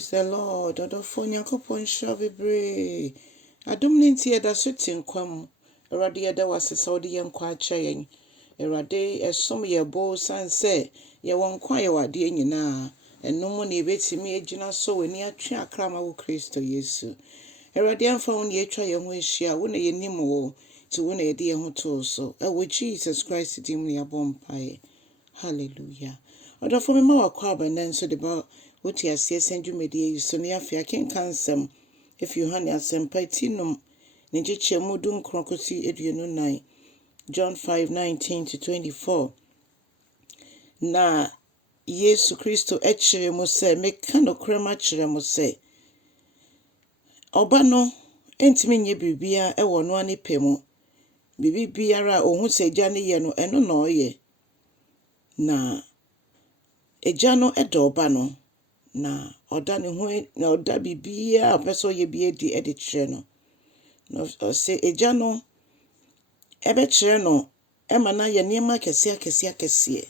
Praise the Lord. Odofo Nyankopon sha bebre. Adom ne ntie da so tinkwam. Erade yeda wasesa ode yenkwa acha yen. Erade esom ye bo sanse ye wonkwa ye wade nyina. Ennom ne betimi agina so weni atwe akrama wo Kristo Yesu. Erade amfa wo ne atwa ye ho ehia wo ne yenim wo. Ti wo ne yede ye ho to so. Ewo Jesus Christ dim ne abompai. Hallelujah. Odofo me ma wakwa abanan so de ba Woti asie senju medie Yesu ne afia kenkansem if Yohanne asempa tinum ne giche mudu nkrokosi eduonu 9 John 5:19 to 24 na Yesu Kristo echire mo se meka no krema chire mo se oba no entimi nye bibia e wo no ani pemu bibiara ohun se agya ne ye no eno na oye na agya no edo oba no na oda ne ho na oda bibia opeso ye bi edi kire no no se agya no ebe kire no ema na ye niema kese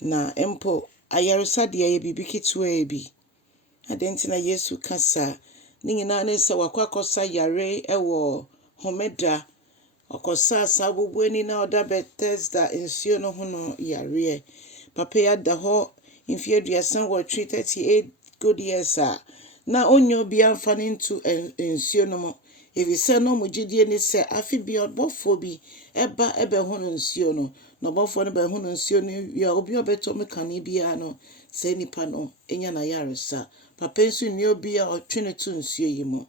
na empo ayaresa de ye bibi kitwa ebi adenti na Yesu kasa ni nyina ne se wakwakosa yare ewo homeda okosa sabubu eni na oda Bethesda ensio no ho no yare papa ya da ho Infie duasan were 38 good years na onyo bia mfa ne ntu ensio no mo evise no mugidie ni se afi bi obofo bi eba ebe ho no nsio no na obofo no be ho no nsio no ya obi obeto mekane bia no se nipa no enya na yaresa papa nsu ni obi a otwene tu nsio yi mo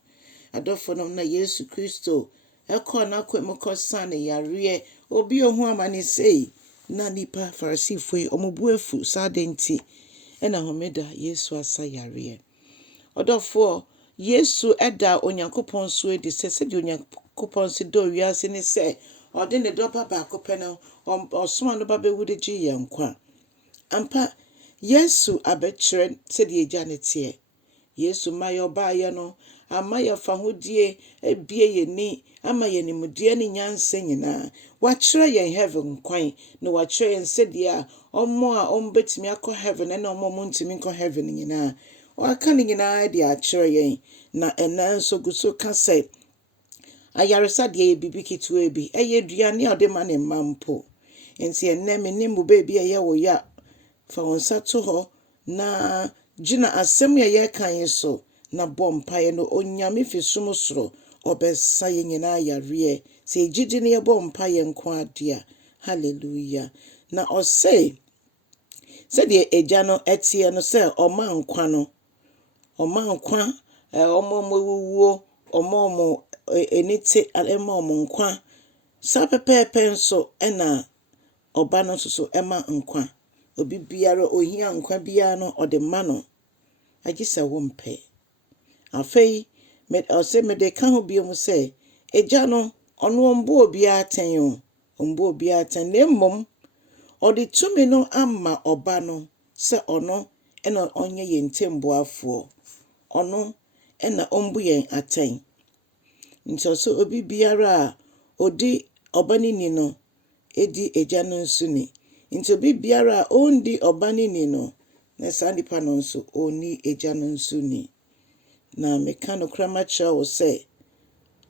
adofo no na Yesu Kristo eko na kwemkosa ne yare obi ohu amani sei na nipa farisifo omobuefu sadenti ena homeda Yesu asa yare odofo Yesu eda onyankopon so edi sese di onyankopon se do wiase ne se ode ne do baba akopeno osoma no baba wude gi yenkwa ampa Yesu abekire se di eja ne tie Yesu mayo ba ye no amaya fa hodie ebie ye ni ama ye ni mudie ni nyanse nyina wachire ye heaven kwan na wachire ye sedia omo a ombetimi akọ heaven na omo muntimi nkọ heaven nyina waka ni nyina de achire ye na enanso guso kase ayaresa de ye bibi kitwe bi eye duane ode ma ne mampo enti enne me nimu baby eye wo ya fa wonsa to ho na gina asem ye kan so na bompaye no onyame fisum soro obesa ye nyina yare se gidi ne bompaye nko adea hallelujah na osei se de eja no etie no se oma nkwa no oma nkwa omo omo enite ema omo nkwa sa pepepe nso ena oba no so ema nkwa obi biara ohia nkwa biara no ode ma no agisa wompe afei me de ka ho biom se eja no ono ombo obi aten ne mmom ode tumi no ama oba no se ono ena onye ye ntembuafoɔ ono ena ombu yen aten nso so obi biara odi oba ni no edi eja no nso ni nso obi biara ondi oba ni no na sandipa no nso oni eja no nso ni na meka no krama chawo se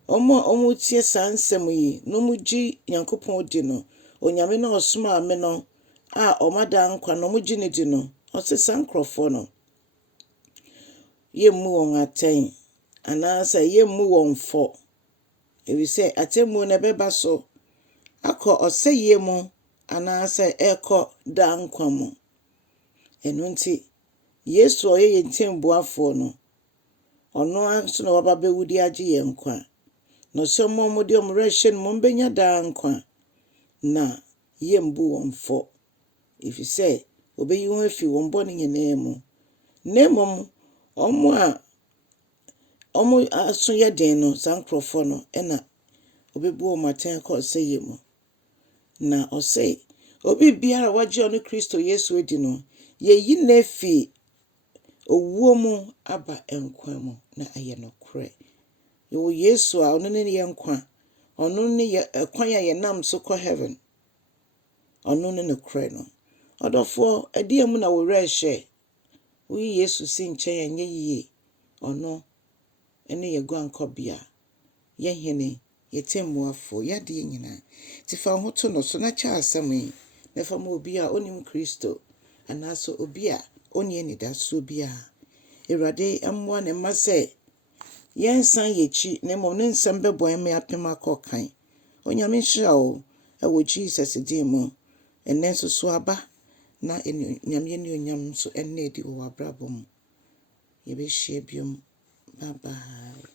omo tie sansem yi no mugi Nyankopon di no onyame na osoma ame no a omada nkwa no mugi ne di no osesa nkrofo no yemmu won aten anasa yemmu won fo ebi se atemu na beba so akọ oseye mu anasa eko da nkwa mu enu nti Yesu oye ntembuafoɔ no ono anso na waba bewudi age ye nkwa no somo mudi omrehyen mo mbenya da nkwa na yembu wonfo if you say obeyi won afi won boni nyina mu nemom omo aso ye den no sankrofo no ena obebu o maten ko seye mu na osei obi biara waje ono Kristo Yesu edi no ye yi na fi owuo mu aba enkwa mu na aye no kre yo Yesu a ono ne ye nkwa ono ne ye kwan ya ye nam so ko heaven ono ne no kre no odofo adie mu na wo rehye woyi Yesu si nkyɛn ɛnyɛ yie. Ɔno ɛne yɛ guankɔbea, yɛ hene, yɛ Ntembuafoɔ, yɛadeɛ nyinaa. Ti fa ho to no so na kyɛ asɛm yi. Na fa ma obi a onim Kristo anaasɛ obi a onni anidasoɔ biara. Awurade mmoa ne mma sɛ yɛnsan yɛkyi na mmom ne nsɛm bɛbɔ ɛme apem akɔkan. Onyame nhyira wo ɛwɔ Jesus din mu. Ɛnnɛ nso so aba na nyame ne onyam nso ɛnnɛ di wɔ w'abrabɔ mu. Yɛbɛhyia biom. Bye bye.